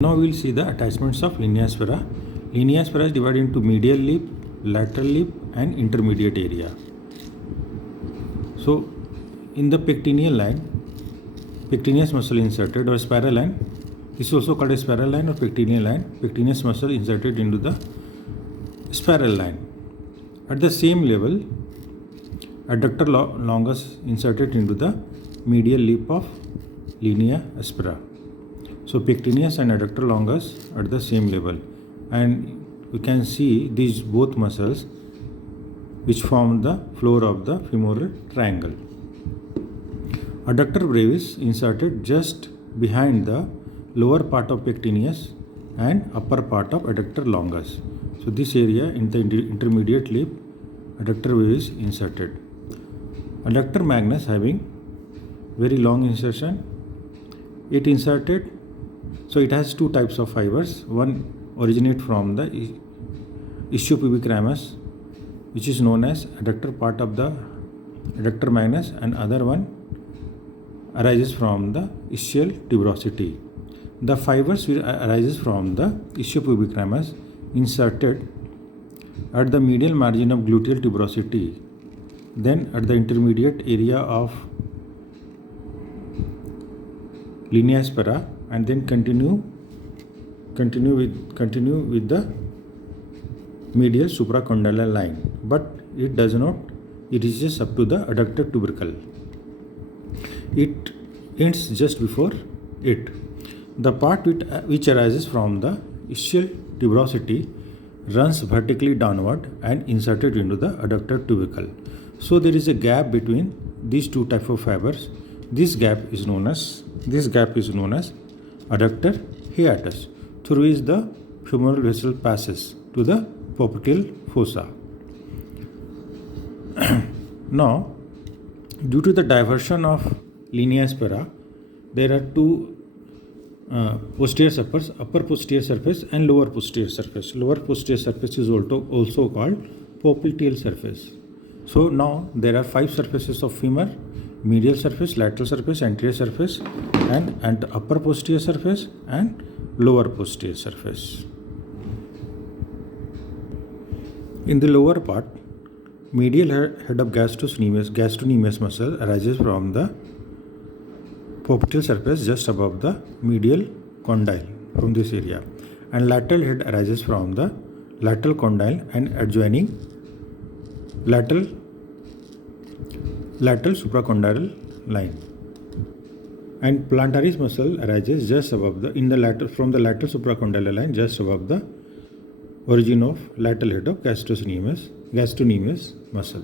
Now we will see the attachments of linea aspera. Linea aspera is divided into medial lip, lateral lip and intermediate area. So in the pectineal line, pectineus muscle inserted or spiral line, this is also called a spiral line or pectineal line, pectineus muscle inserted into the spiral line. At the same level, adductor longus inserted into the medial lip of linea aspera. So pectineus and adductor longus at the same level, and you can see these both muscles which form the floor of the femoral triangle. Adductor brevis inserted just behind the lower part of pectineus and upper part of adductor longus. So this area in the intermediate lip, adductor brevis inserted. Adductor magnus having very long insertion, it inserted. So it has two types of fibers. One originate from the ischiopubic ramus, which is known as adductor part of the adductor magnus, and other one arises from the ischial tuberosity. The fibers which arises from the ischiopubic ramus inserted at the medial margin of gluteal tuberosity, then at the intermediate area of linea aspera, and then continue with the medial supracondylal line, but it does not, it reaches up to the adductor tubercle. It ends just before it. The part which arises from the ischial tuberosity runs vertically downward and inserted into the adductor tubercle. So there is a gap between these two types of fibers. This gap is known as adductor hiatus, through which the femoral vessel passes to the popliteal fossa. Now, due to the diversion of linea aspera, there are two posterior surface, upper posterior surface and lower posterior surface. Lower posterior surface is also called popliteal surface. So now there are 5 surfaces of femur: medial surface, lateral surface, anterior surface, and upper posterior surface and lower posterior surface. In the lower part, medial head of gastrocnemius muscle arises from the popliteal surface just above the medial condyle, from this area, and lateral head arises from the lateral condyle and adjoining lateral supracondyle line, and plantaris muscle arises just above from the lateral supracondyle line, just above the origin of lateral head of gastrocnemius muscle.